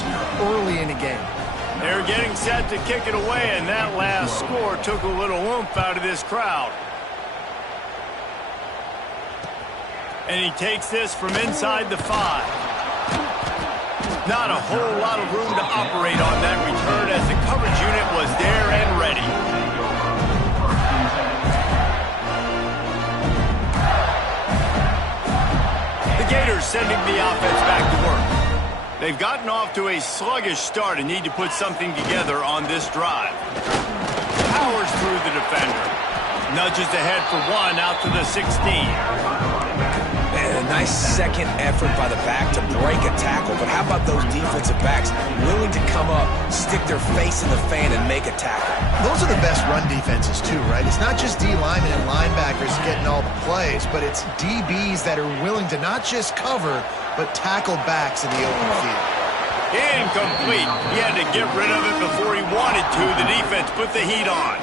turnovers early in the game. They're getting set to kick it away, and that last score took a little oomph out of this crowd. And he takes this from inside the 5. Not a whole lot of room to operate on that return as the coverage unit was there and ready. The Gators sending the offense back to work. They've gotten off to a sluggish start and need to put something together on this drive. Powers through the defender. Nudges ahead for one out to the 16. And a nice second effort by the back to break a tackle. But how about those defensive backs willing to come up, stick their face in the fan, and make a tackle? Those are the best run defenses, too, right? It's not just D linemen and linebackers getting all the plays, but it's DBs that are willing to not just cover, but tackle backs in the open field. Incomplete. He had to get rid of it before he wanted to. The defense put the heat on.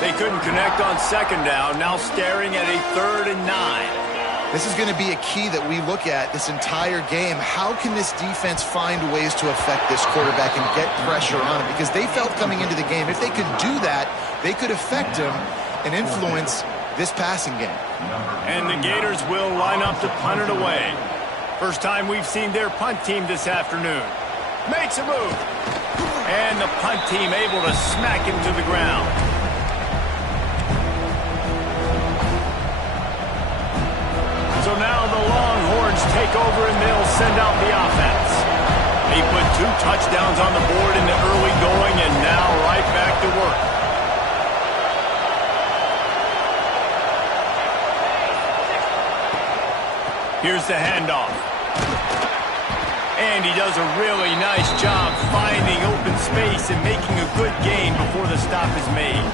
They couldn't connect on second down, now staring at a 3rd and 9. This is going to be a key that we look at this entire game. How can this defense find ways to affect this quarterback and get pressure on him? Because they felt coming into the game, if they could do that, they could affect him and influence this passing game. And the Gators will line up to punt it away. First time we've seen their punt team this afternoon. Makes a move. And the punt team able to smack him to the ground. So now the Longhorns take over and they'll send out the offense. They put 2 touchdowns on the board in the early going and now right back to work. Here's the handoff. And he does a really nice job finding open space and making a good gain before the stop is made.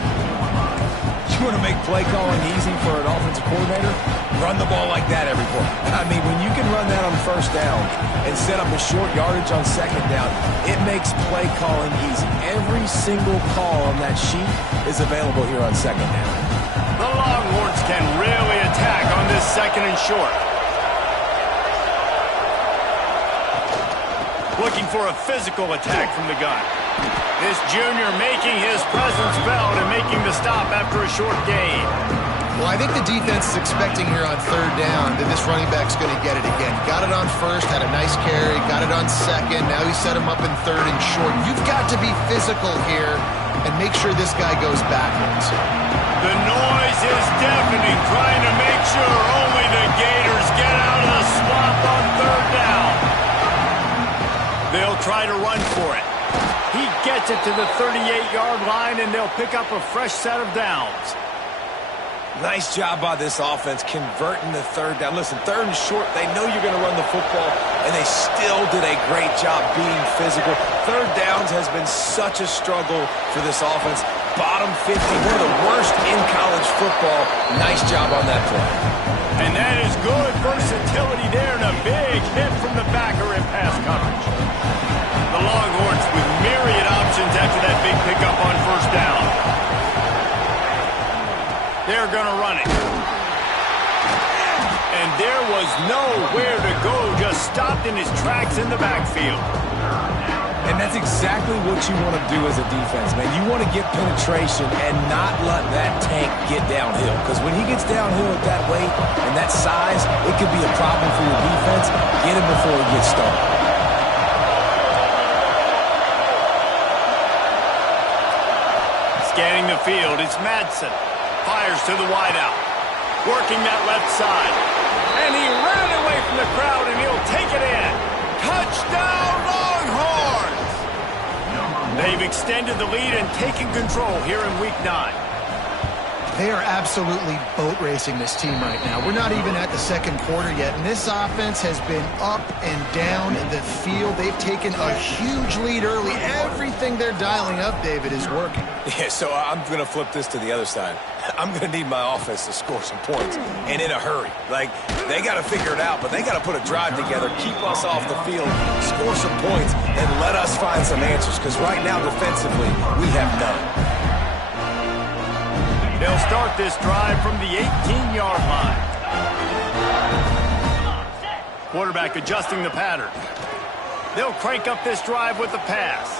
You want to make play calling easy for an offensive coordinator? Run the ball like that every play. I mean, when you can run that on first down and set up a short yardage on second down, it makes play calling easy. Every single call on that sheet is available here on second down. The Longhorns can really attack on this 2nd and short. Looking for a physical attack from the gun. This junior making his presence felt and making the stop after a short gain. Well, I think the defense is expecting here on 3rd down that this running back's going to get it again. Got it on 1st, had a nice carry, got it on 2nd. Now he set him up in 3rd and short. You've got to be physical here and make sure this guy goes backwards. The noise is deafening, trying to make sure only the Gators get out of the swamp on 3rd down. They'll try to run for it. He gets it to the 38-yard line, and they'll pick up a fresh set of downs. Nice job by this offense converting the 3rd down. Listen, 3rd and short, they know you're going to run the football, and they still did a great job being physical. 3rd downs has been such a struggle for this offense. Bottom 50, one of the worst in college football. Nice job on that play. And that is good versatility there, and a big hit from the backer in pass coverage. The Longhorns with myriad options after that big pickup on 1st down. They're going to run it. And there was nowhere to go, just stopped in his tracks in the backfield. And that's exactly what you want to do as a defense, man. You want to get penetration and not let that tank get downhill. Because when he gets downhill at that weight and that size, it could be a problem for your defense. Get him before he gets started. Scanning the field, it's Madsen. Fires to the wideout. Working that left side. And he ran away from the crowd, and he'll take it in. Touchdown, Longhorns! They've extended the lead and taken control here in Week 9. They are absolutely boat racing this team right now. We're not even at the 2nd quarter yet, and this offense has been up and down the field. They've taken a huge lead early. Everything they're dialing up, David, is working. Yeah, so I'm going to flip this to the other side. I'm going to need my offense to score some points, and in a hurry. Like, they got to figure it out, but they got to put a drive together, keep us off the field, score some points, and let us find some answers, because right now, defensively, we have none. They'll start this drive from the 18-yard line. Quarterback adjusting the pattern. They'll crank up this drive with the pass.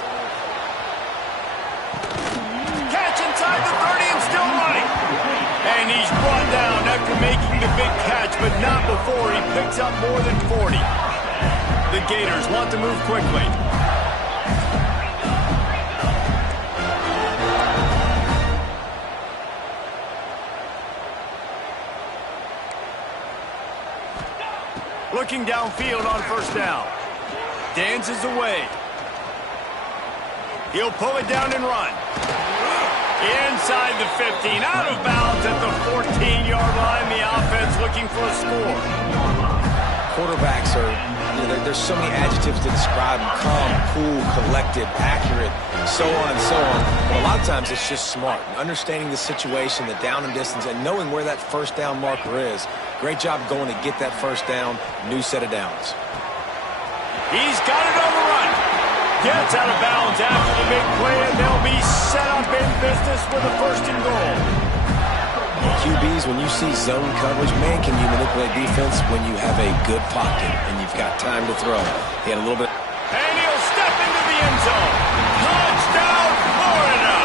Catch inside the 30 and still running. And he's brought down after making the big catch, but not before he picks up more than 40. The Gators want to move quickly. Looking downfield on first down. Dances away. He'll pull it down and run. Inside the 15, out of bounds at the 14-yard line. The offense looking for a score. Quarterbacks are, there's so many adjectives to describe them. Calm, cool, collected, accurate, so on and so on. But a lot of times it's just smart. Understanding the situation, the down and distance, and knowing where that first down marker is. Great job going to get that first down. New set of downs. He's got it on the run. Gets out of bounds after the big play, and they'll be set up in business with a first and goal. QBs, when you see zone coverage, man, can you manipulate defense when you have a good pocket and you've got time to throw. He had a little bit. And he'll step into the end zone. Touchdown, Florida!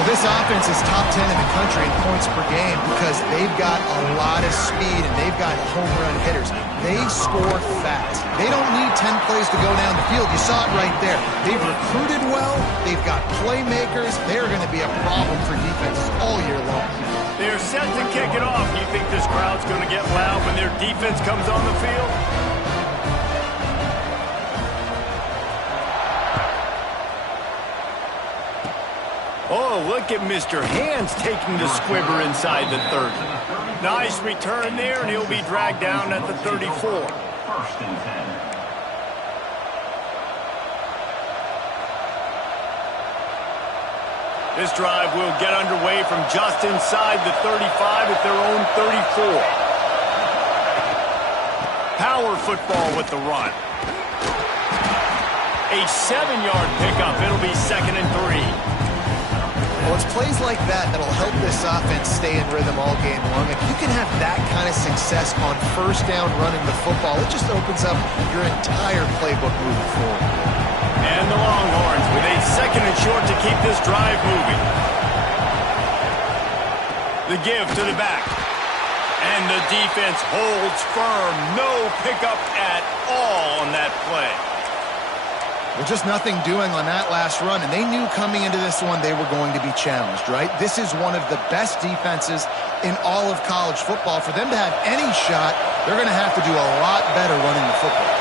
Well, this offense is top 10 in the country in points per game because they've got a lot of speed and they've got home run hitters. They score fast. They don't need 10 plays to go down the field. You saw it right there. They've recruited well. They've got playmakers. They're going to be a problem for defenses all year long. They're set to kick it off. You think this crowd's going to get loud when their defense comes on the field? Oh, look at Mr. Hands taking the squibber inside the 30. Nice return there, and he'll be dragged down at the 34. First and 10. This drive will get underway from just inside the 35 at their own 34. Power football with the run. A 7-yard pickup. It'll be 2nd and 3. Well, it's plays like that that'll help this offense stay in rhythm all game long. If you can have that kind of success on first down running the football, it just opens up your entire playbook moving forward. And the Longhorns with a 2nd and short to keep this drive moving. The give to the back. And the defense holds firm. No pickup at all on that play. Well, just nothing doing on that last run, and they knew coming into this one they were going to be challenged, right? This is one of the best defenses in all of college football. For them to have any shot, they're going to have to do a lot better running the football.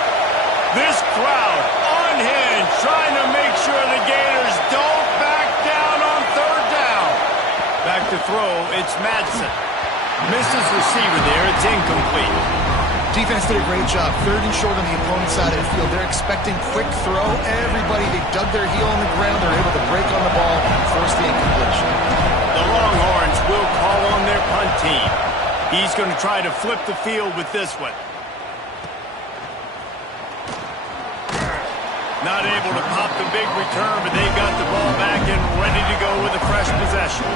This crowd unhinged, trying to make sure the Gators don't back down on 3rd down. Back to throw, it's Madsen. Misses receiver there, it's incomplete. Defense did a great job. 3rd and short on the opponent's side of the field. They're expecting quick throw. Everybody, they dug their heel on the ground. They're able to break on the ball and force the incompletion. The Longhorns will call on their punt team. He's going to try to flip the field with this one. Not able to pop the big return, but they've got the ball back and ready to go with a fresh possession.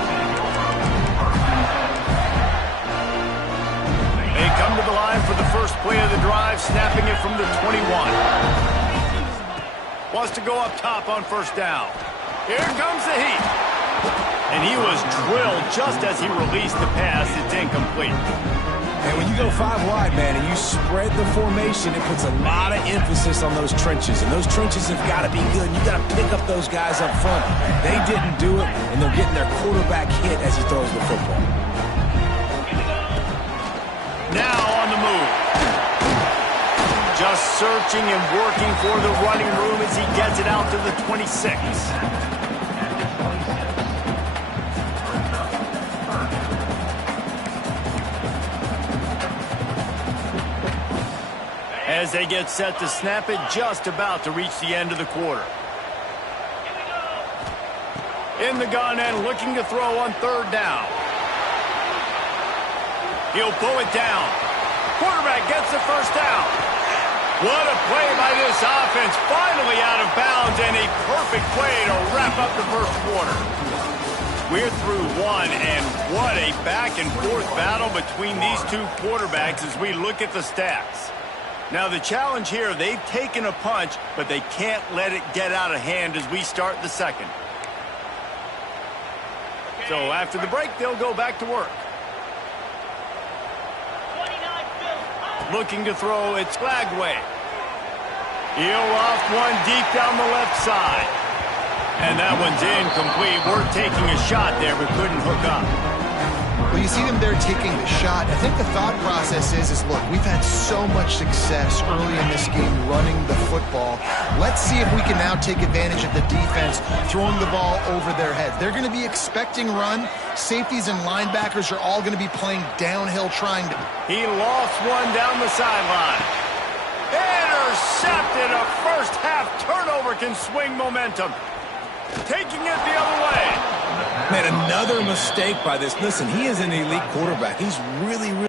They come to the line for the first play of the drive, snapping it from the 21. Wants to go up top on first down. Here comes the heat. And he was drilled just as he released the pass. It's incomplete. And when you go 5 wide, man, and you spread the formation, it puts a lot of emphasis on those trenches. And those trenches have got to be good. You got to pick up those guys up front. They didn't do it, and they're getting their quarterback hit as he throws the football. Now on the move. Just searching and working for the running room as he gets it out to the 26. As they get set to snap it, just about to reach the end of the quarter. In the gun and looking to throw on 3rd down. He'll pull it down. Quarterback gets the first down. What a play by this offense. Finally out of bounds, and a perfect play to wrap up the first quarter. We're through one, and what a back-and-forth battle between these two quarterbacks as we look at the stats. Now the challenge here, they've taken a punch, but they can't let it get out of hand as we start the second. So after the break, they'll go back to work. Looking to throw, it's Flagway. He'll loft one deep down the left side. And that one's incomplete. We're taking a shot there, but couldn't hook up. Well, you see them there taking the shot. I think the thought process is look, we've had so much success early in this game running the football. Let's see if we can now take advantage of the defense throwing the ball over their heads. They're going to be expecting run. Safeties and linebackers are all going to be playing downhill trying to... He lofts one down the sideline. Intercepted. A first-half turnover can swing momentum. Taking it the other way. Man, another mistake by this. Listen, he is an elite quarterback. He's really, really...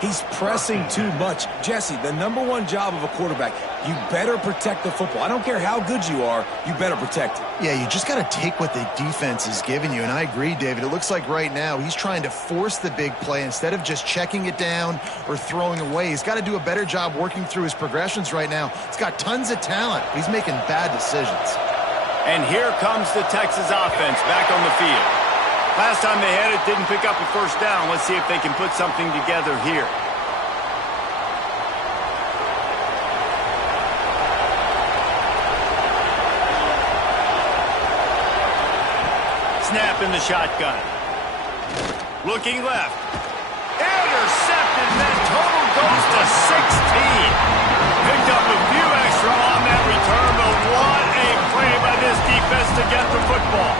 He's pressing too much. Jesse, the #1 job of a quarterback, you better protect the football. I don't care how good you are, you better protect it. Yeah, you just got to take what the defense is giving you, and I agree, David. It looks like right now he's trying to force the big play instead of just checking it down or throwing away. He's got to do a better job working through his progressions right now. He's got tons of talent. He's making bad decisions. And here comes the Texas offense back on the field. Last time they had it, didn't pick up a first down. Let's see if they can put something together here. Snap in the shotgun. Looking left. Intercepted, and that total goes to 16. Picked up a few extra on that return, but what a play by this defense to get the football.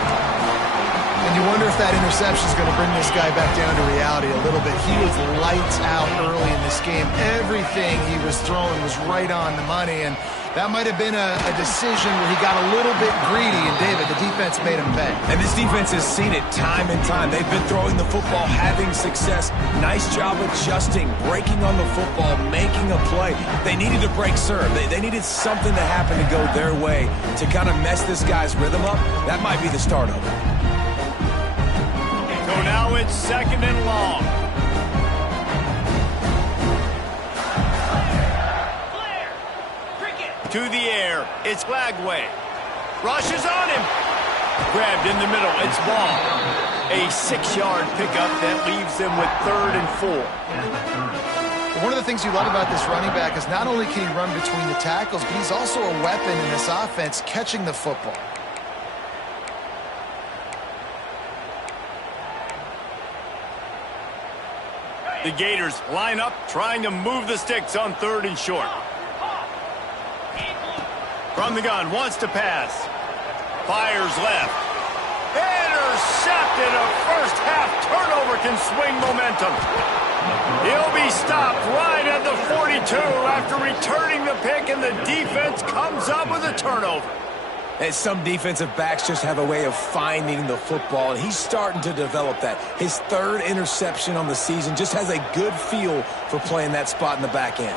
And you wonder if that interception is going to bring this guy back down to reality a little bit. He was lights out early in this game. Everything he was throwing was right on the money, and that might have been a decision where he got a little bit greedy, and David, the defense made him pay. And this defense has seen it time and time. They've been throwing the football, having success. Nice job adjusting, breaking on the football, making a play. They needed to break serve. They needed something to happen to go their way to kind of mess this guy's rhythm up. That might be the start of it. So now it's 2nd and long. To the air, it's Flagway. Rushes on him. Grabbed in the middle, it's Ball. A 6-yard pickup that leaves them with 3rd and 4. One of the things you love about this running back is not only can he run between the tackles, but he's also a weapon in this offense catching the football. The Gators line up, trying to move the sticks on 3rd and short. From the gun, wants to pass. Fires left. Intercepted. A first-half turnover can swing momentum. He'll be stopped right at the 42 after returning the pick, and the defense comes up with a turnover. And some defensive backs just have a way of finding the football, and he's starting to develop that. His 3rd interception on the season, just has a good feel for playing that spot in the back end.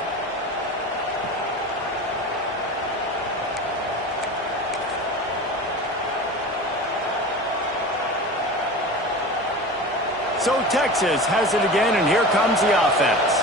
So Texas has it again, and here comes the offense.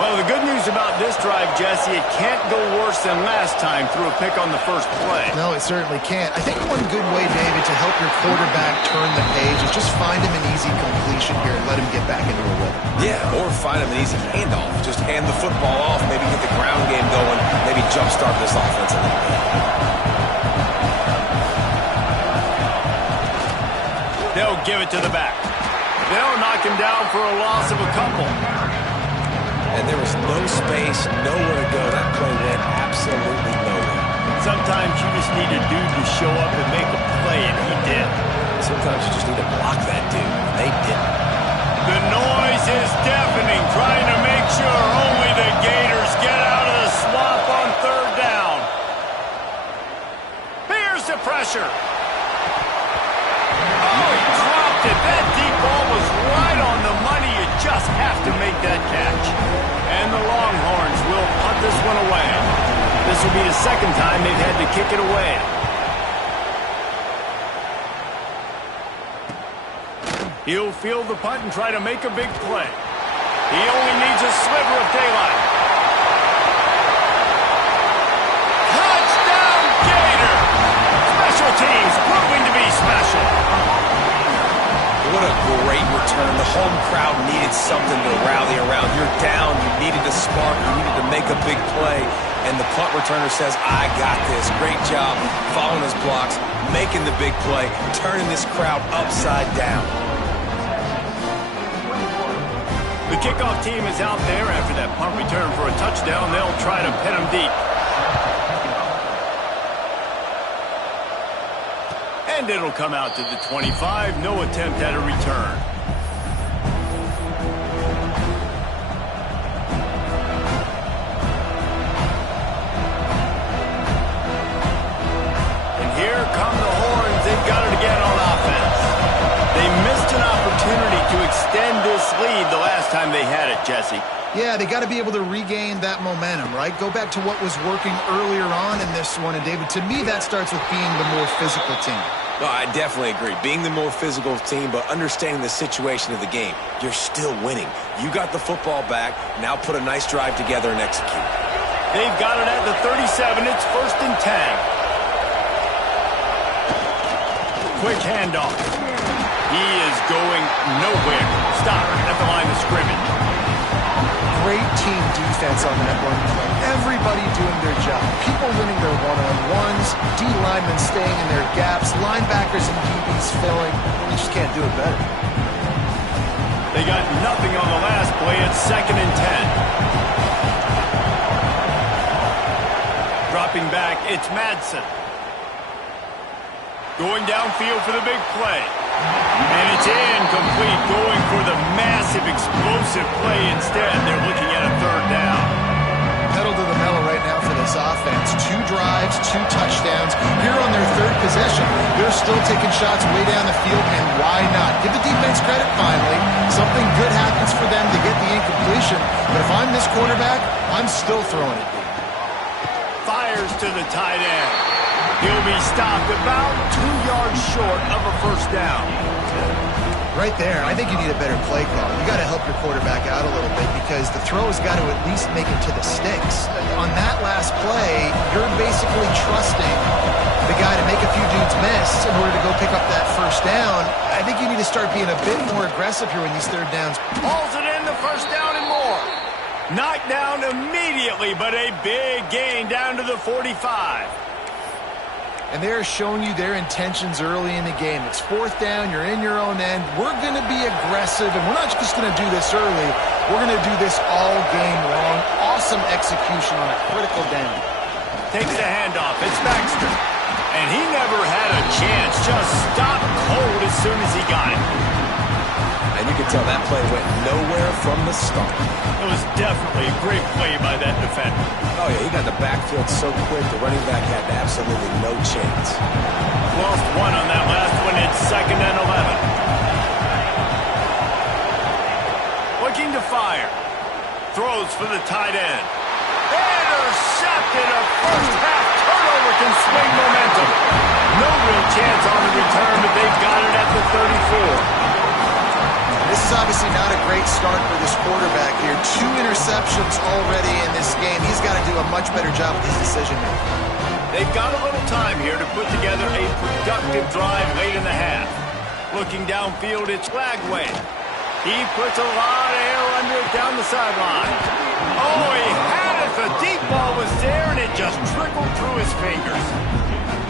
Well, the good news about this drive, Jesse, it can't go worse than last time through a pick on the first play. No, it certainly can't. I think one good way, David, to help your quarterback turn the page is just find him an easy completion here and let him get back into a rhythm. Yeah, or find him an easy handoff. Just hand the football off, maybe get the ground game going, maybe jumpstart this offense a little bit. They'll give it to the back. They'll knock him down for a loss of a couple. And there was no space, nowhere to go. That play went absolutely nowhere. Sometimes you just need a dude to show up and make a play, and he did. Sometimes you just need to block that dude, and they didn't. The noise is deafening, trying to make sure only the Gators get out of the swamp on third down. Here's the pressure. Oh, he dropped it. That deep ball was right on the money. You just have to make that catch. And the Longhorns will punt this one away. This will be the second time they've had to kick it away. He'll field the punt and try to make a big play. He only needs a sliver of daylight. Touchdown, Gator! Special teams proving to be special. What a great return. The home crowd needed something to rally around. You're down. You needed a spark. You needed to make a big play. And the punt returner says, I got this. Great job following his blocks, making the big play, turning this crowd upside down. The kickoff team is out there after that punt return for a touchdown. They'll try to pin him deep. And it'll come out to the 25. No attempt at a return. And here come the Horns. They've got it again on offense. They missed an opportunity to extend this lead the last time they had it, Jesse. Yeah, they got to be able to regain that momentum, right? Go back to what was working earlier on in this one. And, David, to me, that starts with being the more physical team. No, I definitely agree. Being the more physical team, but understanding the situation of the game. You're still winning. You got the football back. Now put a nice drive together and execute. They've got it at the 37. It's 1st and 10. Quick handoff. He is going nowhere. Stop at the line of scrimmage. Great team defense on that one play. Everybody doing their job. People winning their one-on-ones, D-linemen staying in their gaps, linebackers and DBs filling. You just can't do it better. They got nothing on the last play. It's 2nd and 10. Dropping back, it's Madsen. Going downfield for the big play. And it's incomplete, going for the massive, explosive play instead. They're looking at a 3rd down. Pedal to the metal right now for this offense. 2 drives, 2 touchdowns. Here on their 3rd possession, they're still taking shots way down the field, and why not? Give the defense credit finally. Something good happens for them to get the incompletion. But if I'm this quarterback, I'm still throwing it deep. Fires to the tight end. He'll be stopped about 2 yards short of a 1st down. Right there, I think you need a better play call. You got to help your quarterback out a little bit because the throw has got to at least make it to the sticks. On that last play, you're basically trusting the guy to make a few dudes miss in order to go pick up that 1st down. I think you need to start being a bit more aggressive here in these 3rd downs. Hauls it in, the 1st down and more. Knocked down immediately, but a big gain down to the 45. And they're showing you their intentions early in the game. It's 4th down. You're in your own end. We're going to be aggressive, and we're not just going to do this early. We're going to do this all game long. Awesome execution on a critical down. Takes the handoff. It's Baxter. And he never had a chance. Just stopped cold as soon as he got it. And you can tell that play went nowhere from the start. It was definitely a great play by that defender. Oh, yeah, he got the backfield so quick, the running back had absolutely no chance. Lost 1 on that last one. It's 2nd and 11. Looking to fire. Throws for the tight end. Intercepted. A first-half turnover can swing momentum. No real chance on the return, but they've got it at the 34. This is obviously not a great start for this quarterback here. 2 interceptions already in this game. He's got to do a much better job with his decision-making. They've got a little time here to put together a productive drive late in the half. Looking downfield, it's Lagway. He puts a lot of air under it down the sideline. Oh, he had it. The deep ball was there, and it just trickled through his fingers.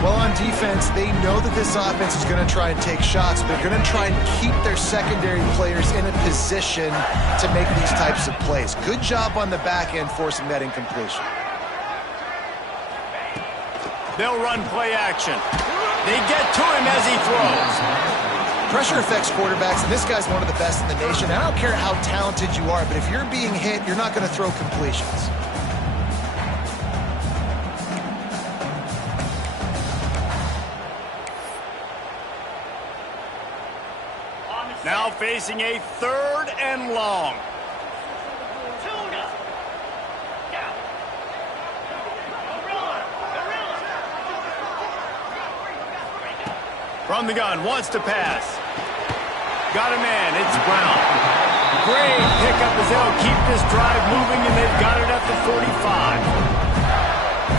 Well, on defense, they know that this offense is going to try and take shots. They're going to try and keep their secondary players in a position to make these types of plays. Good job on the back end forcing that incompletion. They'll run play action. They get to him as he throws. Pressure affects quarterbacks, and this guy's one of the best in the nation. I don't care how talented you are, but if you're being hit, you're not going to throw completions. Now facing a 3rd and long. From the gun, wants to pass. Got a man, it's Brown. Great pickup as they'll keep this drive moving, and they've got it at the 45.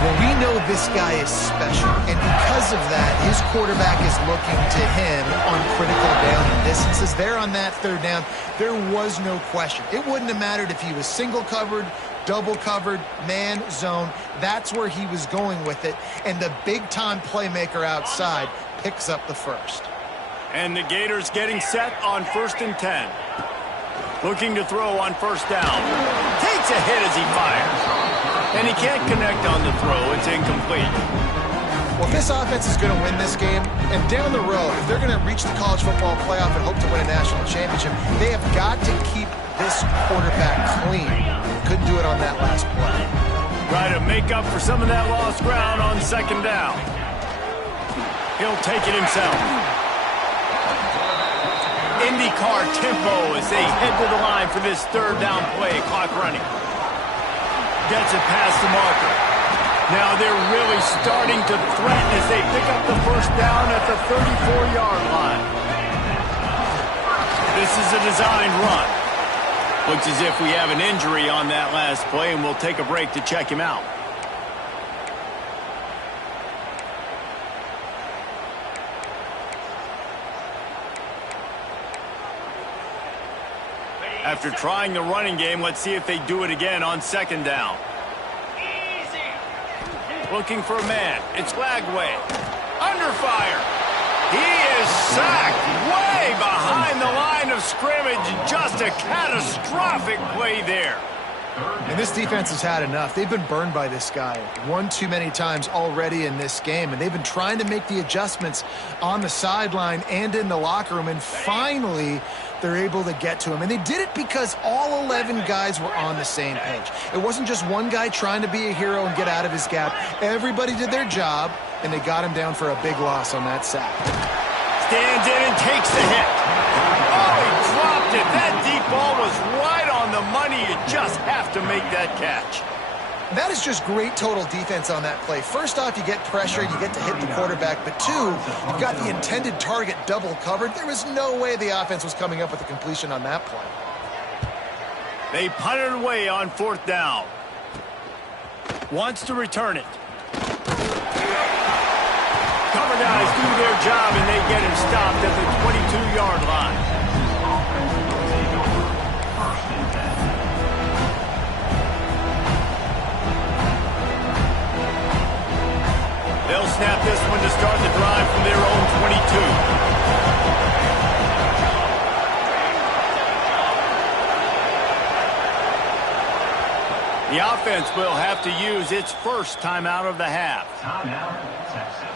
Well, we know this guy is special, and because of that, his quarterback is looking to him on critical down and distances. There on that 3rd down, there was no question. It wouldn't have mattered if he was single covered, double covered, man, zone. That's where he was going with it, and the big-time playmaker outside picks up the first. And the Gators getting set on 1st and 10. Looking to throw on 1st down. Takes a hit as he fires. And he can't connect on the throw. It's incomplete. Well, if this offense is going to win this game, and down the road, if they're going to reach the college football playoff and hope to win a national championship, they have got to keep this quarterback clean. Couldn't do it on that last play. Try to make up for some of that lost ground on 2nd down. He'll take it himself. IndyCar tempo as they head to the line for this 3rd down play. Clock running. Gets it past the marker. Now they're really starting to threaten as they pick up the 1st down at the 34-yard line. This is a designed run. Looks as if we have an injury on that last play, and we'll take a break to check him out. After trying the running game, let's see if they do it again on 2nd down. Looking for a man. It's Lagway. Under fire. He is sacked way behind the line of scrimmage. Just a catastrophic play there. And this defense has had enough. They've been burned by this guy one too many times already in this game, and they've been trying to make the adjustments on the sideline and in the locker room, and finally they're able to get to him. And they did it because all 11 guys were on the same page. It wasn't just one guy trying to be a hero and get out of his gap. Everybody did their job, and they got him down for a big loss on that sack. Stands in and takes the hit. Oh, he dropped it. That deep ball was right on the money. You just have to make that catch. That is just great total defense on that play. First off, you get pressure, you get to hit the quarterback, but 2, you've got the intended target double covered. There was no way the offense was coming up with a completion on that play. They punted away on 4th down. Wants to return it. Cover guys do their job, and they get him stopped at the 22-yard line. They'll snap this one to start the drive from their own 22. The offense will have to use its first timeout of the half. Timeout, Texas.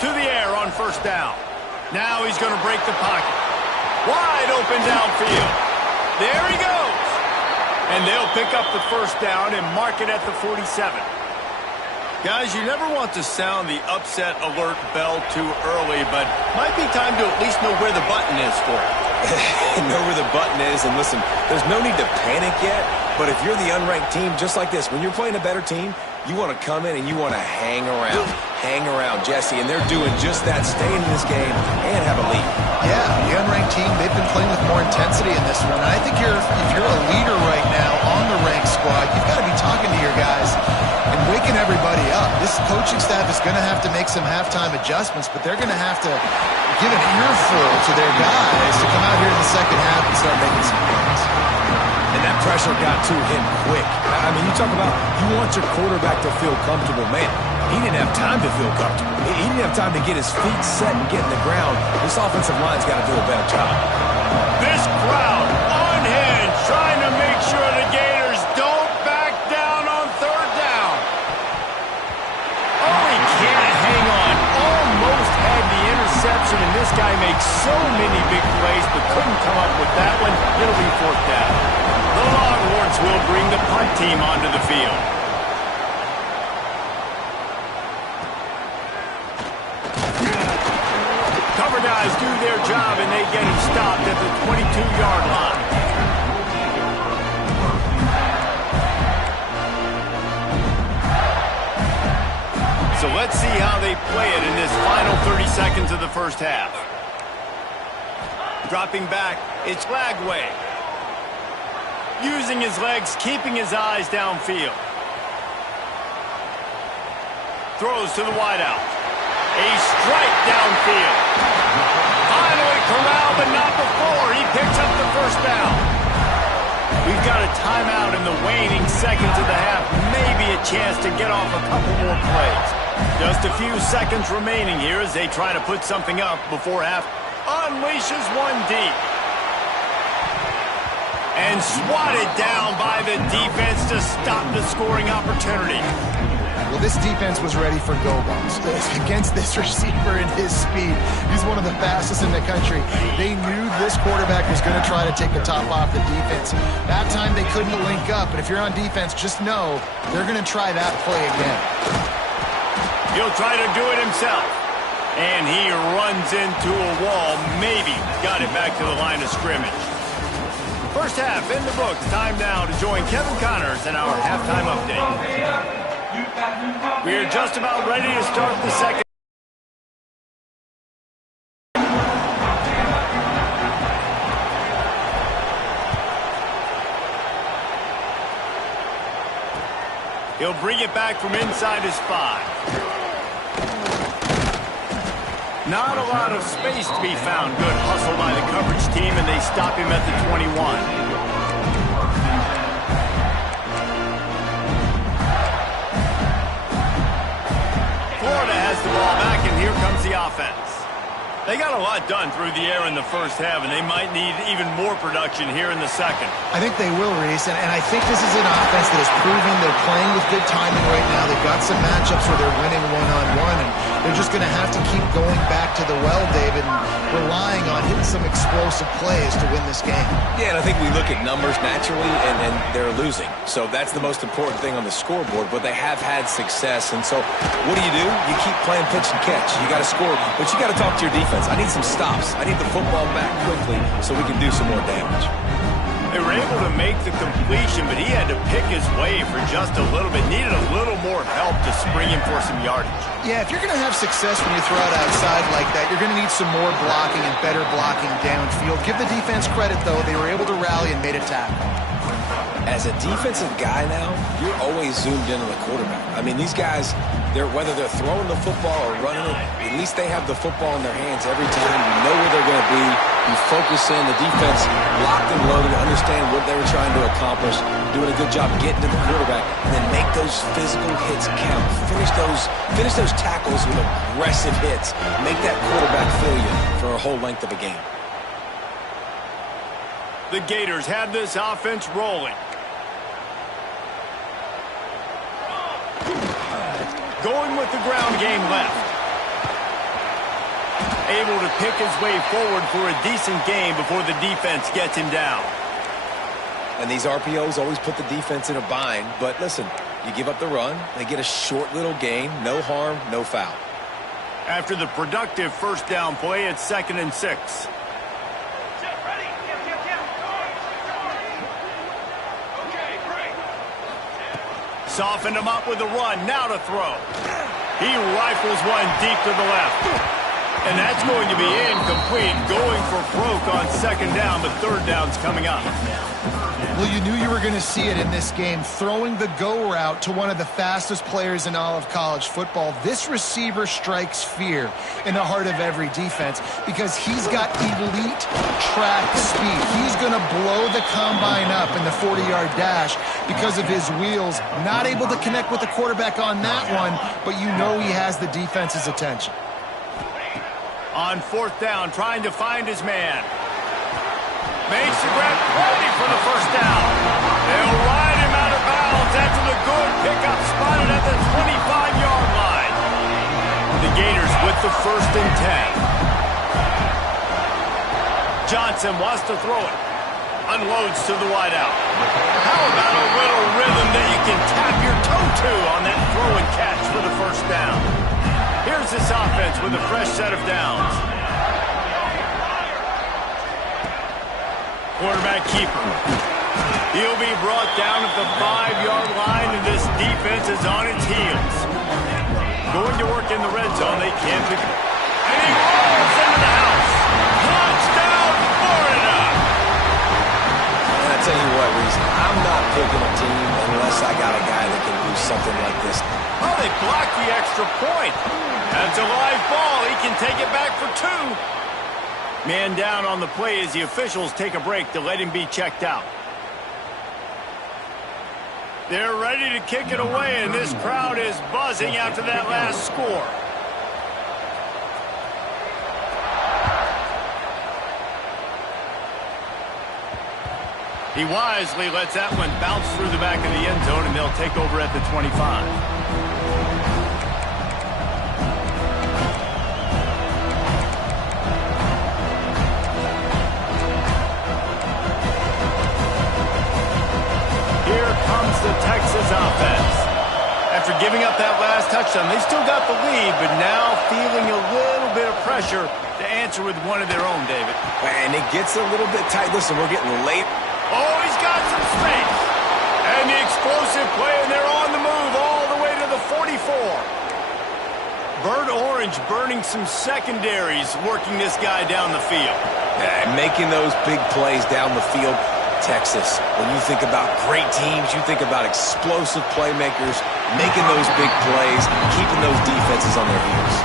To the air on 1st down. Now he's going to break the pocket. Wide open downfield. There he goes. And they'll pick up the 1st down and mark it at the 47. Guys, you never want to sound the upset alert bell too early, but might be time to at least know where the button is for it. Know where the button is, and listen, there's no need to panic yet, but if you're the unranked team, just like this, when you're playing a better team, you want to come in and you want to hang around. Hang around, Jesse, and they're doing just that, staying in this game and have a lead. Yeah, the unranked team, they've been playing with more intensity in this one. And I think if you're a leader right now on the ranked squad, you've got to be talking to your guys and waking everybody up. This coaching staff is going to have to make some halftime adjustments, but they're going to have to give an earful to their guys to come out here in the second half and start making some points. And that pressure got to him quick. I mean, you talk about you want your quarterback to feel comfortable. Man, he didn't have time to feel comfortable. He didn't have time to get his feet set and get in the ground. This offensive line's got to do a better job. This crowd unhinged, trying to make sure the Gators don't back down on third down. Oh, he can't hang on. Almost had the interception, and this guy makes so many big plays, but couldn't come up with that one. It'll be fourth down. The Longhorns will bring the punt team onto the field. Cover guys do their job, and they get him stopped at the 22-yard line. So let's see how they play it in this final 30 seconds of the first half. Dropping back, it's Lagway. Using his legs, keeping his eyes downfield. Throws to the wideout. A strike downfield. Finally corralled, but not before. He picks up the first down. We've got a timeout in the waning seconds of the half. Maybe a chance to get off a couple more plays. Just a few seconds remaining here as they try to put something up before half unleashes one deep. And swatted down by the defense to stop the scoring opportunity. Well, this defense was ready for go-balls. Against this receiver and his speed, he's one of the fastest in the country. They knew this quarterback was going to try to take the top off the defense. That time they couldn't link up, but if you're on defense, just know they're going to try that play again. He'll try to do it himself. And he runs into a wall. Maybe got it back to the line of scrimmage. First half in the books. Time now to join Kevin Connors in our halftime update. We're just about ready to start the second. He'll bring it back from inside his 5. Not a lot of space to be found. Good hustle by the coverage team, and they stop him at the 21. Florida has the ball back, and here comes the offense. They got a lot done through the air in the first half, and they might need even more production here in the second. I think they will, Reese, and I think this is an offense that is proving they're playing with good timing right now. They've got some matchups where they're winning one-on-one, and they're just going to have to keep going back to the well, David, and relying on hitting some explosive plays to win this game. Yeah, and I think we look at numbers naturally, and they're losing. So that's the most important thing on the scoreboard, but they have had success. And so what do? You keep playing pitch and catch. You got to score, but you got to talk to your defense. I need some stops. I need the football back quickly so we can do some more damage. They were able to make the completion, but he had to pick his way for just a little bit. Needed a little more help to spring him for some yardage. Yeah, if you're going to have success when you throw it outside like that, you're going to need some more blocking and better blocking downfield. Give the defense credit, though. They were able to rally and made a tackle. As a defensive guy now, you're always zoomed in on the quarterback. I mean, these guys, whether they're throwing the football or running it, at least they have the football in their hands every time. You know where they're going to be. You focus in. The defense locked and loaded, understand what they were trying to accomplish, doing a good job getting to the quarterback, and then make those physical hits count. Finish those tackles with aggressive hits. Make that quarterback feel you for a whole length of a game. The Gators have this offense rolling. Going with the ground game left. Able to pick his way forward for a decent game before the defense gets him down. And these RPOs always put the defense in a bind. But listen, you give up the run, they get a short little gain, no harm, no foul. After the productive first down play, it's 2nd and 6. Softened him up with the run. Now to throw. He rifles one deep to the left. And that's going to be incomplete, going for broke on second down, but third down's coming up. Well, you knew you were going to see it in this game, throwing the go route to one of the fastest players in all of college football. This receiver strikes fear in the heart of every defense because he's got elite track speed. He's going to blow the combine up in the 40-yard dash because of his wheels. Not able to connect with the quarterback on that one, but you know he has the defense's attention. On fourth down, trying to find his man. Makes the grab, ready for the first down. They'll ride him out of bounds after the good pickup spotted at the 25-yard line. The Gators with the 1st and 10. Johnson wants to throw it. Unloads to the wideout. How about a little rhythm that you can tap your toe to on that throw and catch for the first down? Here's this offense with a fresh set of downs. Quarterback keeper. He'll be brought down at the 5-yard line, and this defense is on its heels. Going to work in the red zone. They can't pick it up. And he rolls into the house. Touchdown, Florida! And I tell you what, Reese, I'm not picking a team unless I got a guy that can do something like this. Oh, they blocked the extra point. That's a live ball. He can take it back for 2. Man down on the play as the officials take a break to let him be checked out. They're ready to kick it away, and this crowd is buzzing after that last score. He wisely lets that one bounce through the back of the end zone, and they'll take over at the 25. The Texas offense. After giving up that last touchdown, they still got the lead, but now feeling a little bit of pressure to answer with one of their own, David. And it gets a little bit tight. Listen, we're getting late. Oh, he's got some space. And the explosive play, and they're on the move all the way to the 44. Bird Orange burning some secondaries, working this guy down the field. Yeah, making those big plays down the field. Texas, when you think about great teams, you think about explosive playmakers, making those big plays, keeping those defenses on their heels.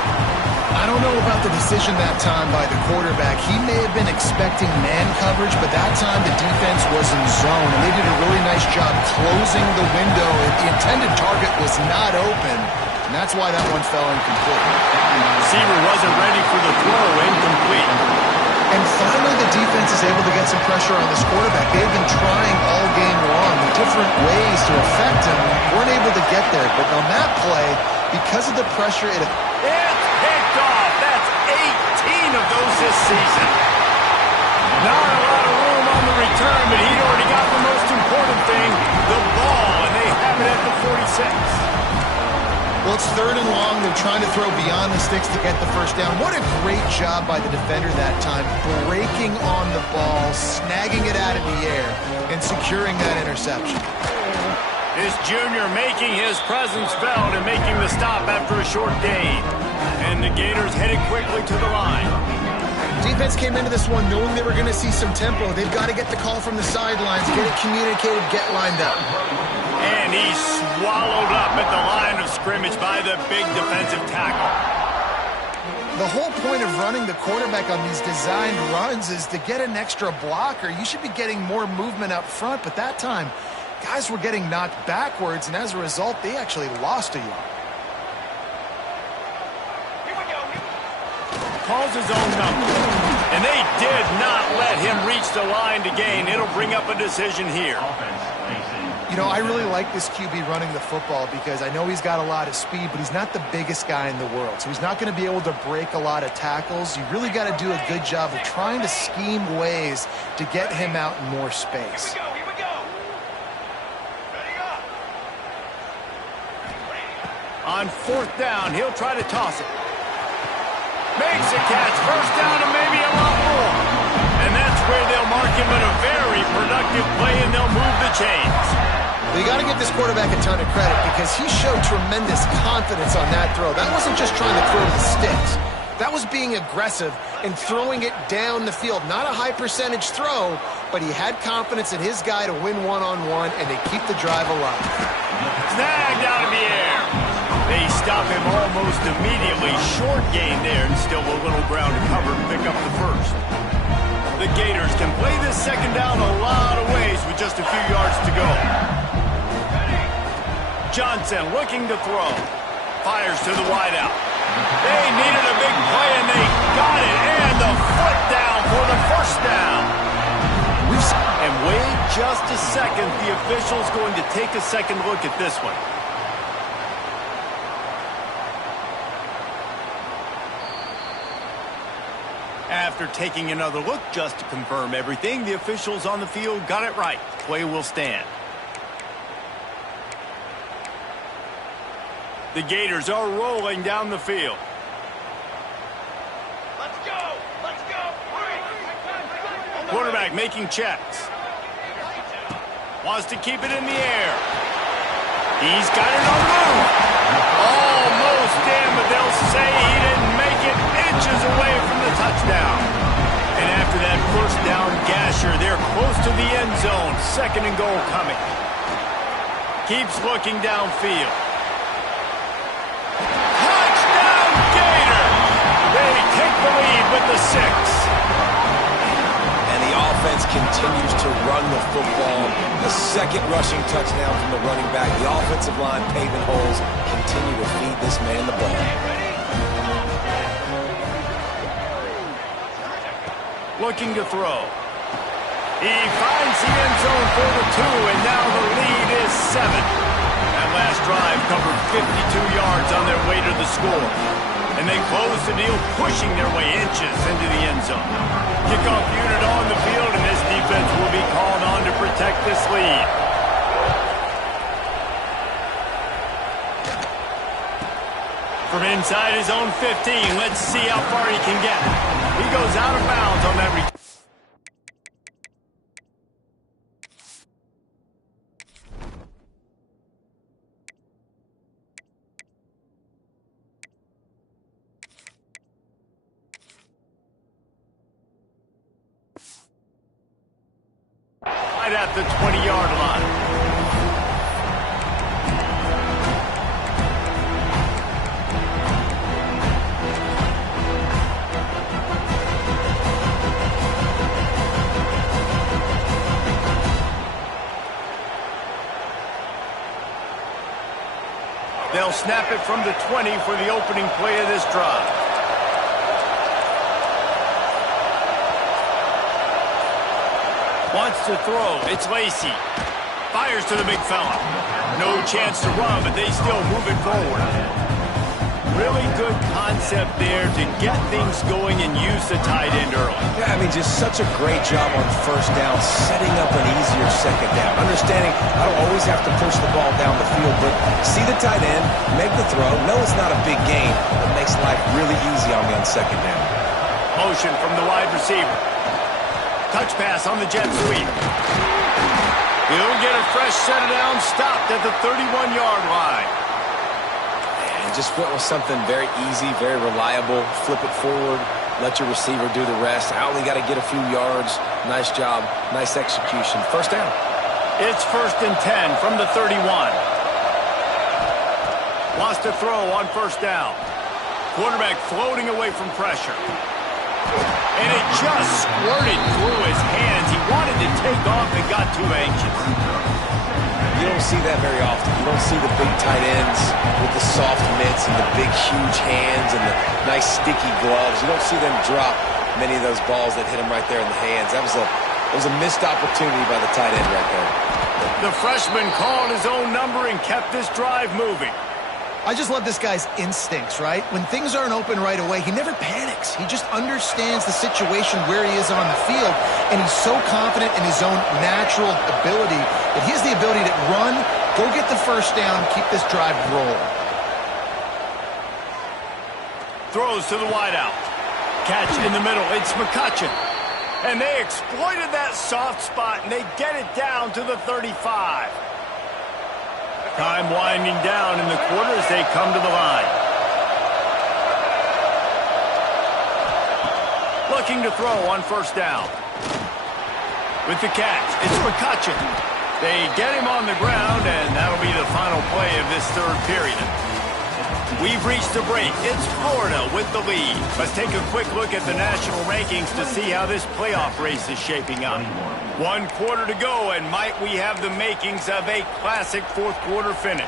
I don't know about the decision that time by the quarterback. He may have been expecting man coverage, but that time the defense was in zone, and they did a really nice job closing the window. The intended target was not open, and that's why that one fell incomplete. The receiver wasn't ready for the throw, incomplete. And finally, the defense is able to get some pressure on this quarterback. They've been trying all game long different ways to affect him. Weren't able to get there. But on that play, because of the pressure, it's picked off. That's 18 of those this season. Not a lot of room on the return, but he'd already got the most important thing, the ball, and they have it at the 46. Well, it's 3rd and long. They're trying to throw beyond the sticks to get the first down. What a great job by the defender that time, breaking on the ball, snagging it out of the air, and securing that interception. This junior making his presence felt and making the stop after a short gain. And the Gators headed quickly to the line. Defense came into this one knowing they were going to see some tempo. They've got to get the call from the sidelines, get it communicated, get lined up. And he's swallowed up at the line of scrimmage by the big defensive tackle. The whole point of running the quarterback on these designed runs is to get an extra blocker. You should be getting more movement up front, but that time, guys were getting knocked backwards, and as a result, they actually lost a yard. Calls his own number, and they did not let him reach the line to gain. It'll bring up a decision here. You know, I really like this QB running the football because I know he's got a lot of speed, but he's not the biggest guy in the world. So he's not going to be able to break a lot of tackles. You really got to do a good job of trying to scheme ways to get him out in more space. Here we go. Ready up. On 4th down, he'll try to toss it. Makes a catch. First down and maybe a lot more. And that's where they'll mark him with a very productive play, and they'll move the chains. You got to give this quarterback a ton of credit because he showed tremendous confidence on that throw. That wasn't just trying to throw the sticks. That was being aggressive and throwing it down the field. Not a high percentage throw, but he had confidence in his guy to win one-on-one, and they keep the drive alive. Snagged out of the air. They stop him almost immediately. Short gain there, and still a little ground to cover to pick up the first. The Gators can play this second down a lot of ways with just a few yards to go. Johnson looking to throw. Fires to the wideout. They needed a big play, and they got it. And the foot down for the first down. And wait just a second. The official's going to take a second look at this one. After taking another look just to confirm everything, the officials on the field got it right. Play will stand. The Gators are rolling down the field. Let's go! Let's go! Quarterback making checks. Wants to keep it in the air. He's got it on the move. Almost in, but they'll say he didn't make it, inches away from the touchdown. And after that first down gasher, they're close to the end zone. Second and goal coming. Keeps looking downfield. Touchdown Gator! They take the lead with the 6. And the offense continues to run the football. The second rushing touchdown from the running back. The offensive line paving holes. Continue to feed this man the ball. Looking to throw. He finds the end zone for the 2, and now the lead is 7. That last drive covered 52 yards on their way to the score. And they close the deal, pushing their way inches into the end zone. Kickoff unit on the field, and this defense will be called on to protect this lead. From inside his own 15, let's see how far he can get. He goes out of bounds on that return. Right at the 20-yard line. They'll snap it from the 20 for the opening play of this drive. Wants to throw. It's Lacy. Fires to the big fella. No chance to run, but they still move it forward. Really good concept there to get things going and use the tight end early. Yeah, I mean, just such a great job on first down, setting up an easier second down. Understanding I don't always have to push the ball down the field, but see the tight end, make the throw. No, it's not a big gain, but makes life really easy on me on second down. Motion from the wide receiver. Touch pass on the jet sweep. He'll get a fresh set down, stopped at the 31-yard line. And just went with something very easy, very reliable. Flip it forward, let your receiver do the rest. I only got to get a few yards. Nice job, nice execution. First down. It's 1st and 10 from the 31. Wants to throw on first down. Quarterback floating away from pressure. And it just squirted through his hands. He wanted to take off and got too anxious. You don't see that very often. You don't see the big tight ends with the soft mitts and the big, huge hands and the nice, sticky gloves. You don't see them drop many of those balls that hit them right there in the hands. That was a missed opportunity by the tight end right there. The freshman called his own number and kept this drive moving. I just love this guy's instincts, right? When things aren't open right away, he never panics. He just understands the situation where he is on the field, and he's so confident in his own natural ability that he has the ability to run, go get the first down, keep this drive rolling. Throws to the wideout. Catch in the middle. It's McCutcheon. And they exploited that soft spot, and they get it down to the 35. Time winding down in the quarter as they come to the line. Looking to throw on first down. With the catch, it's McCutcheon. They get him on the ground, and that'll be the final play of this third period. We've reached a break. It's Florida with the lead. Let's take a quick look at the national rankings to see how this playoff race is shaping up. 1 quarter to go, and might we have the makings of a classic fourth quarter finish.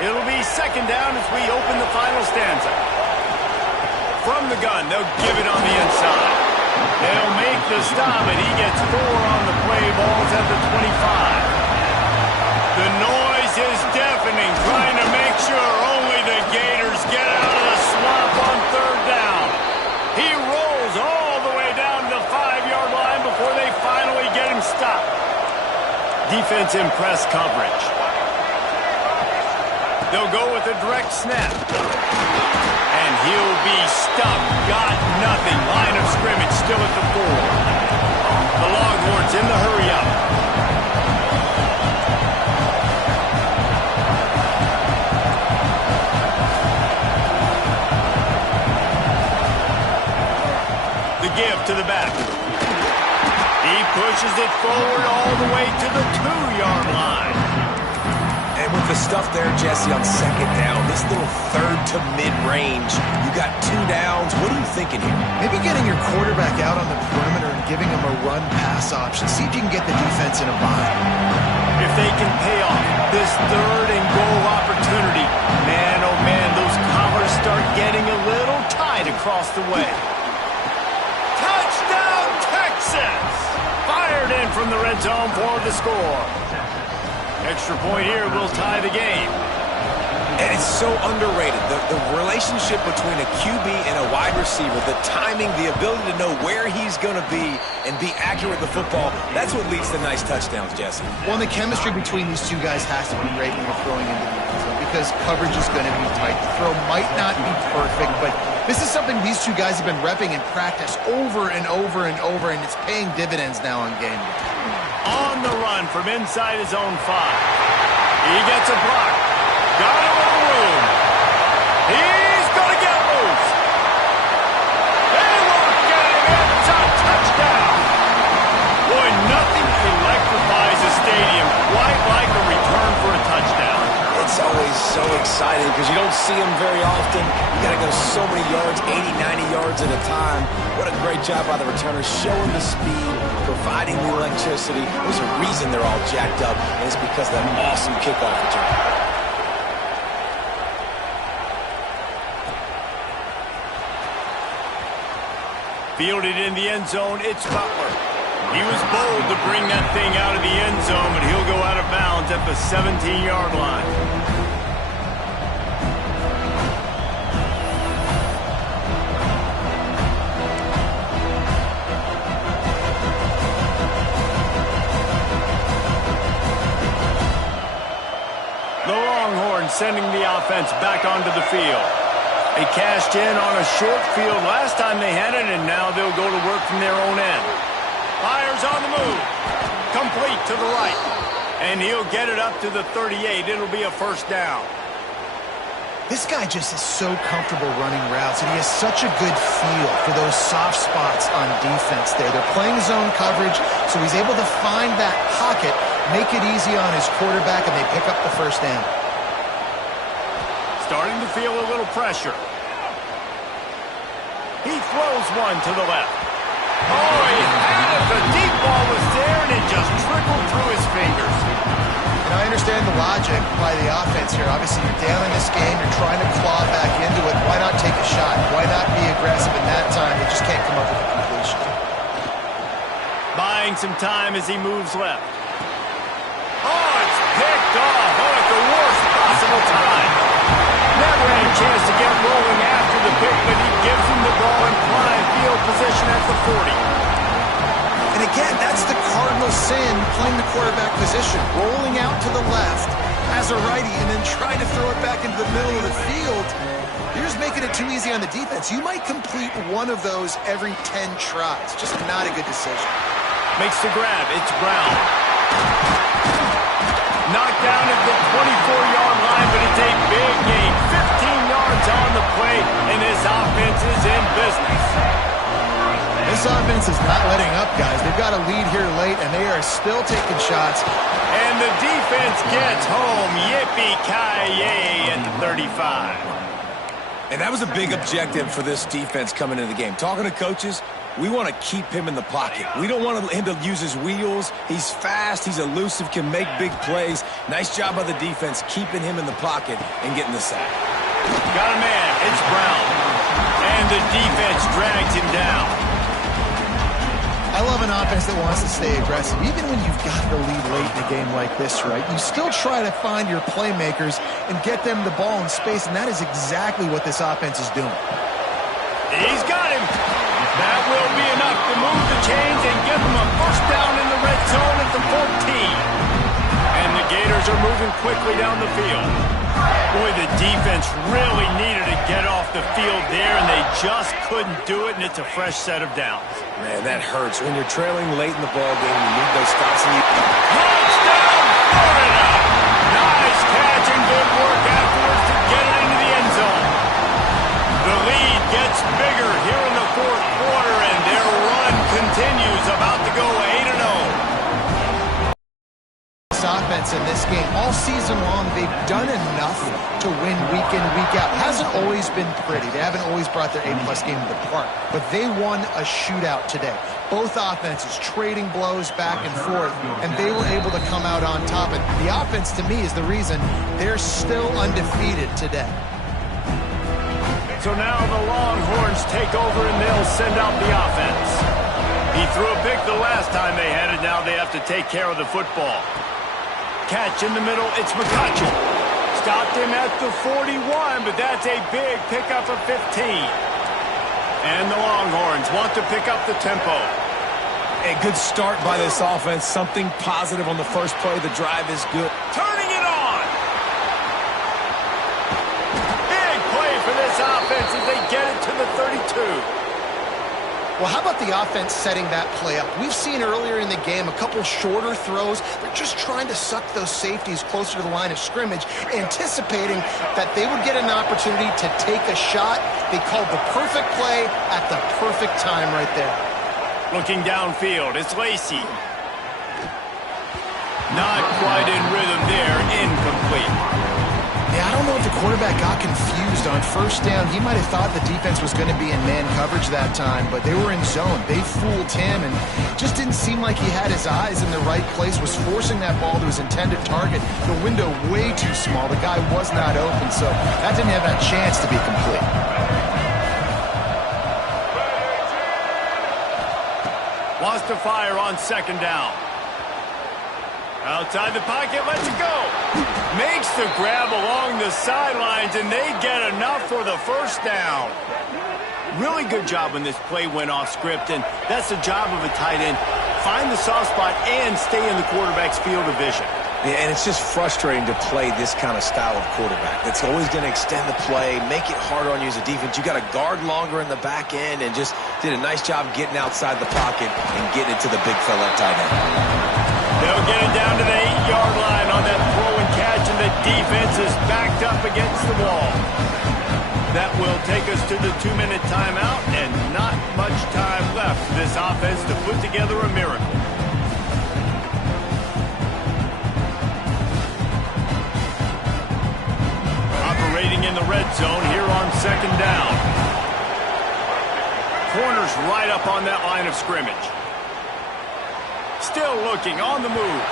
It'll be second down as we open the final stanza. From the gun, they'll give it on the inside. They'll make the stop, and he gets 4 on the play. Ball's at the 25. The noise is deafening, trying to make sure only the Gators get out of the swamp on third down. He rolls all the way down to the 5-yard line before they finally get him stopped. Defense in press coverage. They'll go with a direct snap. And he'll be stuffed. Got nothing. Line of scrimmage still at the 4. The Longhorns in the hurry-up. The give to the back. He pushes it forward all the way to the 2-yard line. And with the stuff there, Jesse, on second down, this little third to mid-range, you got 2 downs. What are you thinking here? Maybe getting your quarterback out on the perimeter and giving him a run-pass option. See if you can get the defense in a bind. If they can pay off this third and goal opportunity, man, oh man, those collars start getting a little tight across the way. Touchdown, Texas! Fired in from the red zone for the score. Extra point here will tie the game. And it's so underrated. The relationship between a QB and a wide receiver, the timing, the ability to know where he's going to be and be accurate with the football, that's what leads to nice touchdowns, Jesse. Well, and the chemistry between these two guys has to be great when you're throwing into the end zone because coverage is going to be tight. The throw might not be perfect, but this is something these two guys have been repping in practice over and over and over, and it's paying dividends now on game day. On the run from inside his own 5. He gets a block. Got a little room. He's going to get loose. They won't get him. It's a touchdown. Boy, nothing electrifies a stadium quite like a return for a touchdown. It's always so exciting because you don't see them very often. You got to go so many yards, 80, 90 yards at a time. What a great job by the returners, showing the speed, providing the electricity. There's a reason they're all jacked up, and it's because of that awesome kickoff return. Fielded in the end zone, it's Butler. He was bold to bring that thing out of the end zone, but he'll go out of bounds at the 17-yard line. The Longhorns sending the offense back onto the field. They cashed in on a short field last time they had it, and now they'll go to work from their own end. Fires on the move. Complete to the right. And he'll get it up to the 38. It'll be a first down. This guy just is so comfortable running routes, and he has such a good feel for those soft spots on defense there. They're playing zone coverage, so he's able to find that pocket, make it easy on his quarterback, and they pick up the first down. Starting to feel a little pressure. He throws one to the left. Oh, he had it. The deep ball was there, and it just trickled through his fingers. And I understand the logic by the offense here. Obviously, you're down in this game. You're trying to claw back into it. Why not take a shot? Why not be aggressive in that time? They just can't come up with a completion. Buying some time as he moves left. Oh, it's picked off. Oh, at the worst possible time. Never had a chance to get rolling after the pick, but he gives him the ball in prime field position at the 40. And again, that's the cardinal sin, playing the quarterback position, rolling out to the left, as a righty and then trying to throw it back into the middle of the field. You're just making it too easy on the defense. You might complete one of those every 10 tries. Just not a good decision. Makes the grab. It's Brown. Knocked down at the 24-yard line, but it's a big gain. 15 yards on the play, and this offense is in business. This offense is not letting up, guys. They've got a lead here late, and they are still taking shots. And the defense gets home. Yippee-ki-yay at the 35. And that was a big objective for this defense coming into the game. Talking to coaches, we want to keep him in the pocket. We don't want him to use his wheels. He's fast. He's elusive, can make big plays. Nice job by the defense keeping him in the pocket and getting the sack. Got a man. It's Brown. And the defense drags him down. I love an offense that wants to stay aggressive. Even when you've got the lead late in a game like this, right, you still try to find your playmakers and get them the ball in space, and that is exactly what this offense is doing. He's got him. That will be enough to move the chains and give them a first down in the red zone at the 14. And the Gators are moving quickly down the field. Boy, the defense really needed to get off the field there, and they just couldn't do it, and it's a fresh set of downs. Man, that hurts. When you're trailing late in the ball game, you need those stops. And Touchdown, Florida! Nice catch and good work afterwards to get it into the end zone. The lead gets bigger here in the fourth quarter, and their run continues, about to go 8-0. Offense in this game all season long, they've done enough to win week in, week out. Hasn't always been pretty. They haven't always brought their A-plus game to the park, but they won a shootout today. Both offenses trading blows back and forth, and they were able to come out on top. And the offense, to me, is the reason they're still undefeated today. So now the Longhorns take over, and they'll send out the offense. He threw a pick the last time they had it. Now they have to take care of the football. Catch in the middle, it's McCutcheon. Stopped him at the 41, but that's a big pickup of 15. And the Longhorns want to pick up the tempo. a good start by this offense. Something positive on the first play. The drive is good. Turning it on. Big play for this offense as they get it to the 32. Well, how about the offense setting that play up? We've seen earlier in the game a couple shorter throws. They're just trying to suck those safeties closer to the line of scrimmage, anticipating that they would get an opportunity to take a shot. They called the perfect play at the perfect time right there. Looking downfield, it's Lacey. Not quite in rhythm there, incomplete. Yeah, I don't know if the quarterback got confused on first down. He might have thought the defense was going to be in man coverage that time, but they were in zone. They fooled him, and just didn't seem like he had his eyes in the right place, was forcing that ball to his intended target. The window way too small. The guy was not open, so that didn't have that chance to be complete. Wants to fire on second down. Outside the pocket, lets it go. Makes the grab along the sidelines, and they get enough for the first down. Really good job when this play went off script, and that's the job of a tight end. Find the soft spot and stay in the quarterback's field of vision. Yeah, and it's just frustrating to play this kind of style of quarterback. That's always going to extend the play, make it harder on you as a defense. You got to guard longer in the back end, and just did a nice job getting outside the pocket and getting it to the big fella at tight end. They'll get it down to the 8-yard line on that throw and catch, and the defense is backed up against the wall. That will take us to the 2-minute timeout, and not much time left for this offense to put together a miracle. Operating in the red zone here on second down. Corners right up on that line of scrimmage. Still looking on the move.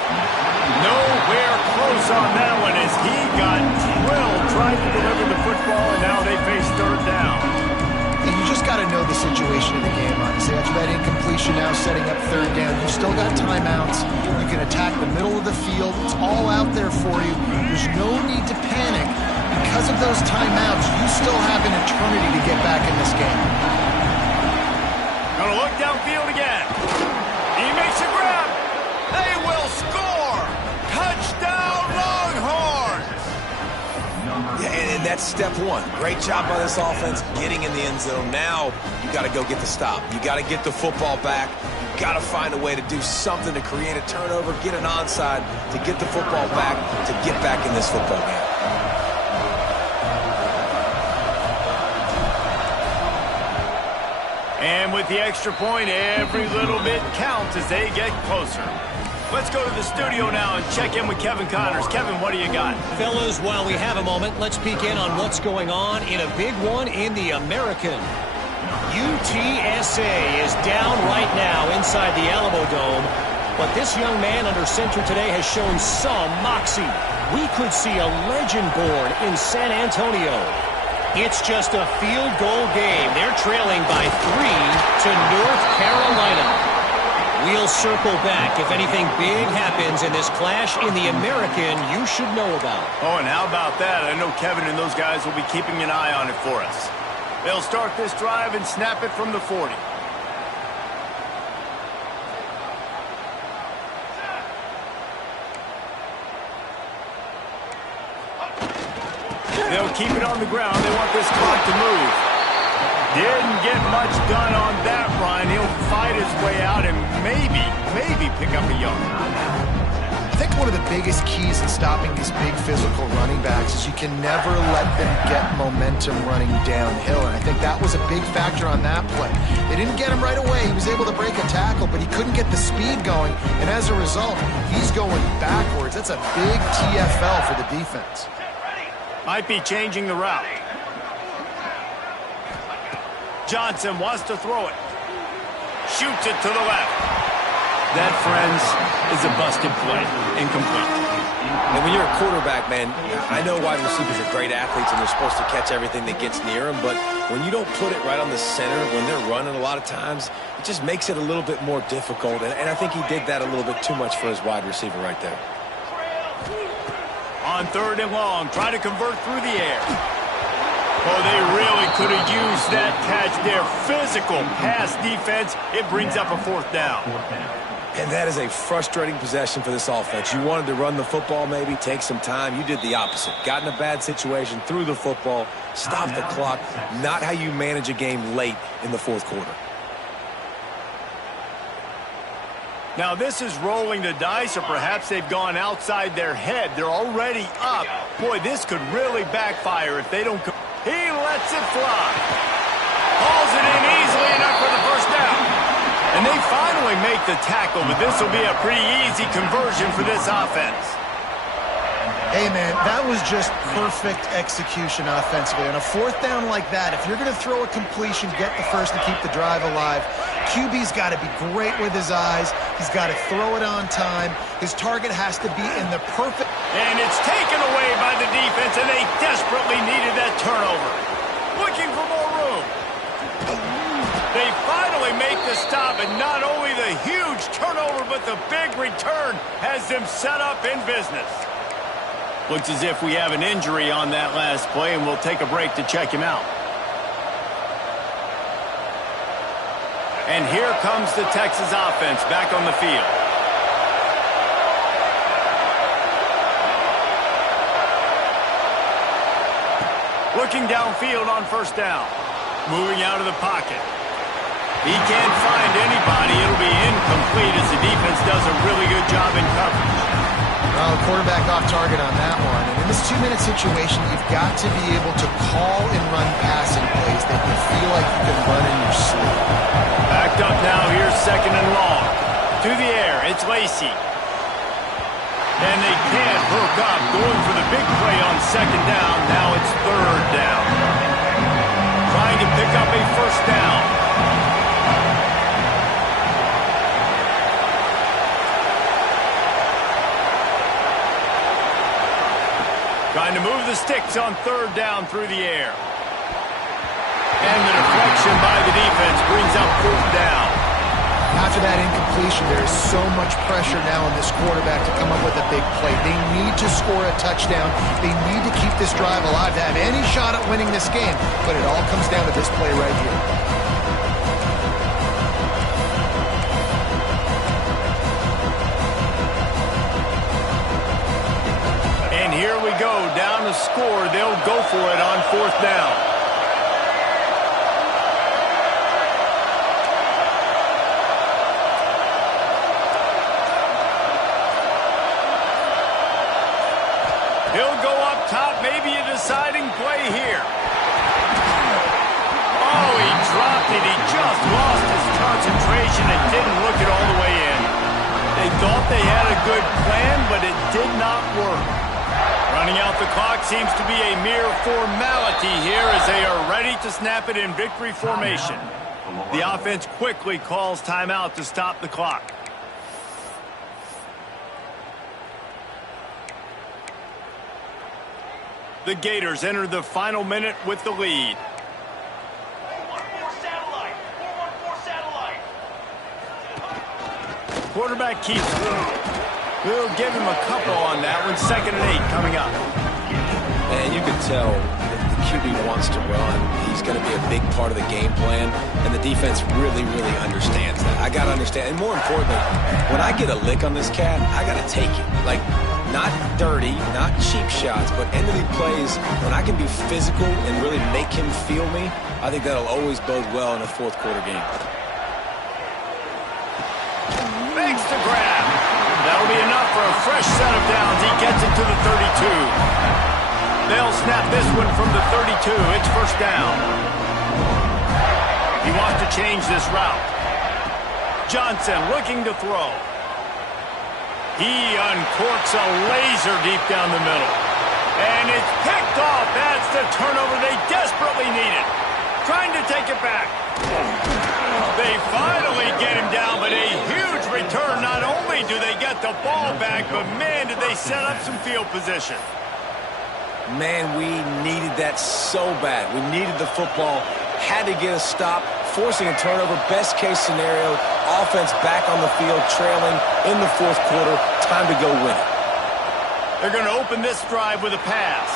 Nowhere close on that one as he got drilled trying to deliver the football, and now they face third down. And you just got to know the situation of the game, honestly. After that incompletion now setting up third down, you still got timeouts. You can attack the middle of the field. It's all out there for you. There's no need to panic. Because of those timeouts, you still have an eternity to get back in this game. Gonna look downfield again. He makes a grab. They will score. Touchdown, Longhorns. that's step one. Great job by this offense getting in the end zone. Now you got to go get the stop. You got to get the football back. You got to find a way to do something to create a turnover, get an onside, to get the football back, to get back in this football game. And with the extra point, every little bit counts as they get closer. Let's go to the studio now and check in with Kevin Connors. Kevin, what do you got? Fellas, while we have a moment, let's peek in on what's going on in a big one in the American. UTSA is down right now inside the Alamo Dome, but this young man under center today has shown some moxie. We could see a legend born in San Antonio. It's just a field goal game. They're trailing by 3 to North Carolina. We'll circle back if anything big happens in this clash in the American you should know about. Oh, and how about that? I know Kevin and those guys will be keeping an eye on it for us. They'll start this drive and snap it from the 40. They'll keep it on the ground. They want this clock to move. Didn't get much done on that run. He'll fight his way out and maybe pick up a yard. I think one of the biggest keys in stopping these big physical running backs is you can never let them get momentum running downhill, and I think that was a big factor on that play. They didn't get him right away. He was able to break a tackle, but he couldn't get the speed going, and as a result, he's going backwards. That's a big TFL for the defense. Might be changing the route. Johnson wants to throw it. Shoots it to the left. That, friends, is a busted play. Incomplete. And when you're a quarterback, man, I know wide receivers are great athletes and they're supposed to catch everything that gets near them, but when you don't put it right on the center, when they're running a lot of times, it just makes it a little bit more difficult. And I think he did that a little bit too much for his wide receiver right there. On 3rd and long, try to convert through the air. Oh, they really could have used that catch there. Physical pass defense. It brings up a 4th down. And that is a frustrating possession for this offense. You wanted to run the football, maybe take some time. You did the opposite. Got in a bad situation, threw the football, stopped the clock. Not how you manage a game late in the 4th quarter. Now this is rolling the dice, or perhaps they've gone outside their head. They're already up. Boy, this could really backfire if they don't. He lets it fly. Hauls it in easily enough for the 1st down. And they finally make the tackle, but this will be a pretty easy conversion for this offense. Hey, man, that was just perfect execution offensively. On a 4th down like that, if you're going to throw a completion, get the first and keep the drive alive, QB's got to be great with his eyes. He's got to throw it on time. His target has to be in the perfect... And it's taken away by the defense, and they desperately needed that turnover. Looking for more room. They finally make the stop, and not only the huge turnover, but the big return has them set up in business. Looks as if we have an injury on that last play, and we'll take a break to check him out. And here comes the Texas offense back on the field. Looking downfield on 1st down. Moving out of the pocket. He can't find anybody. It'll be incomplete as the defense does a really good job in coverage. Well, quarterback off target on that one. And in this 2-minute situation, you've got to be able to call and run passing plays that you feel like you can run in your sleep. Backed up now. Here's 2nd and long. To the air. It's Lacy. And they can't hook up. Going for the big play on 2nd down. Now it's 3rd down. Trying to pick up a 1st down. Trying to move the sticks on 3rd down through the air. And the deflection by the defense brings up 4th down. After that incompletion, there is so much pressure now on this quarterback to come up with a big play. They need to score a touchdown. They need to keep this drive alive to have any shot at winning this game. But it all comes down to this play right here. score, they'll go for it on 4th down. He'll go up top, maybe a deciding play here. Oh, he dropped it. He just lost his concentration and didn't look it all the way in. They thought they had a good plan, but it did not work. Running out the clock seems to be a mere formality here as they are ready to snap it in victory formation. The offense quickly calls timeout to stop the clock. The Gators enter the final minute with the lead. 414 satellite. 414 satellite. Quarterback keeps through. We'll give him a couple on that one. 2nd and 8 coming up. And you can tell the QB wants to run. He's going to be a big part of the game plan, and the defense really, really understands that. I got to understand, and more importantly, when I get a lick on this cat, I got to take it. Like, not dirty, not cheap shots, but end of the plays, when I can be physical and really make him feel me, I think that'll always bode well in a 4th quarter game. Makes the grab. That'll be enough for a fresh set of downs. He gets it to the 32. They'll snap this one from the 32. It's 1st down. He wants to change this route. Johnson looking to throw. He uncorks a laser deep down the middle. And it's picked off. That's the turnover they desperately needed. Trying to take it back. They finally get him down, but a huge return. Not only do they get the ball back, but man, did they set up some field position. Man, we needed that so bad. We needed the football. Had to get a stop, forcing a turnover. Best case scenario, offense back on the field, trailing in the 4th quarter. Time to go win it. They're going to open this drive with a pass.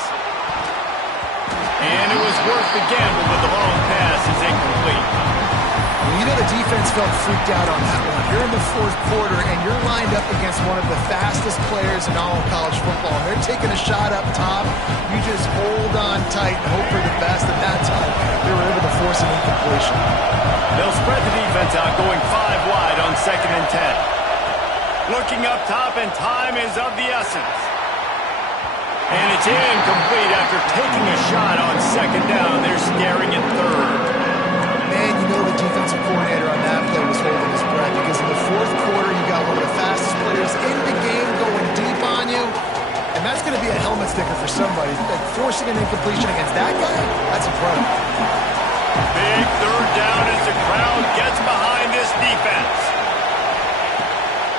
And it was worth the gamble, but the long pass is incomplete. You know the defense felt freaked out on that one. You're in the 4th quarter, and you're lined up against one of the fastest players in all of college football. And they're taking a shot up top. You just hold on tight and hope for the best. At that time, they were able to force an incompletion. They'll spread the defense out, going 5 wide on 2nd and 10. Looking up top, and time is of the essence. And it's incomplete after taking a shot on 2nd down. They're staring at 3rd. Man, you know the defensive coordinator on that play was holding his breath because in the 4th quarter, you got one of the fastest players in the game going deep on you. And that's going to be a helmet sticker for somebody. Like forcing an incompletion against that guy, that's incredible. Big 3rd down as the crowd gets behind this defense.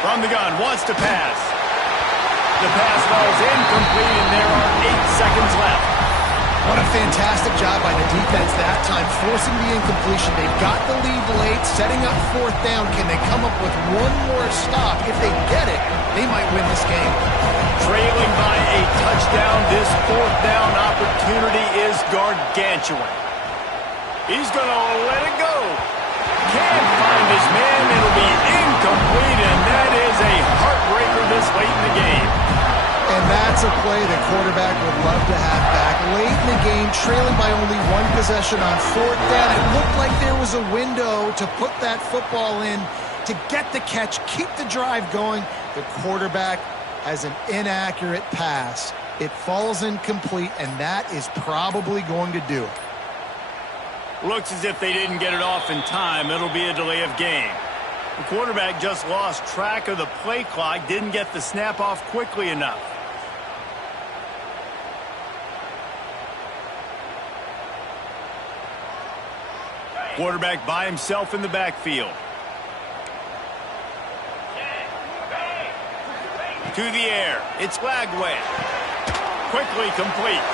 From the gun, wants to pass. The pass falls incomplete, and there are 8 seconds left. What a fantastic job by the defense that time, forcing the incompletion. They've got the lead late, setting up 4th down. Can they come up with one more stop? If they get it, they might win this game. Trailing by a touchdown, this 4th down opportunity is gargantuan. He's going to let it go. Can't find his man. It'll be incomplete, and that is a heartbreaker this late in the game. And that's a play the quarterback would love to have back. Late in the game, trailing by only 1 possession on 4th down. It looked like there was a window to put that football in, to get the catch, keep the drive going. The quarterback has an inaccurate pass. It falls incomplete, and that is probably going to do it. Looks as if they didn't get it off in time. It'll be a delay of game. The quarterback just lost track of the play clock, didn't get the snap off quickly enough. Quarterback by himself in the backfield. To the air. It's Lagway. Quickly complete.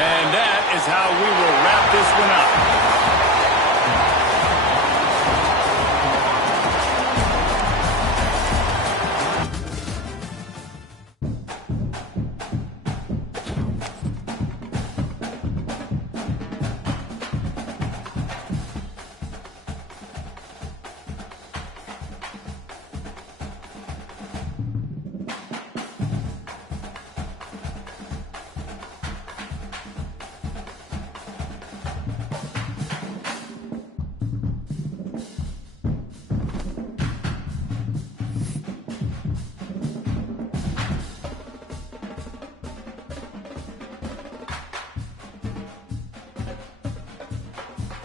And that is how we will wrap this one up.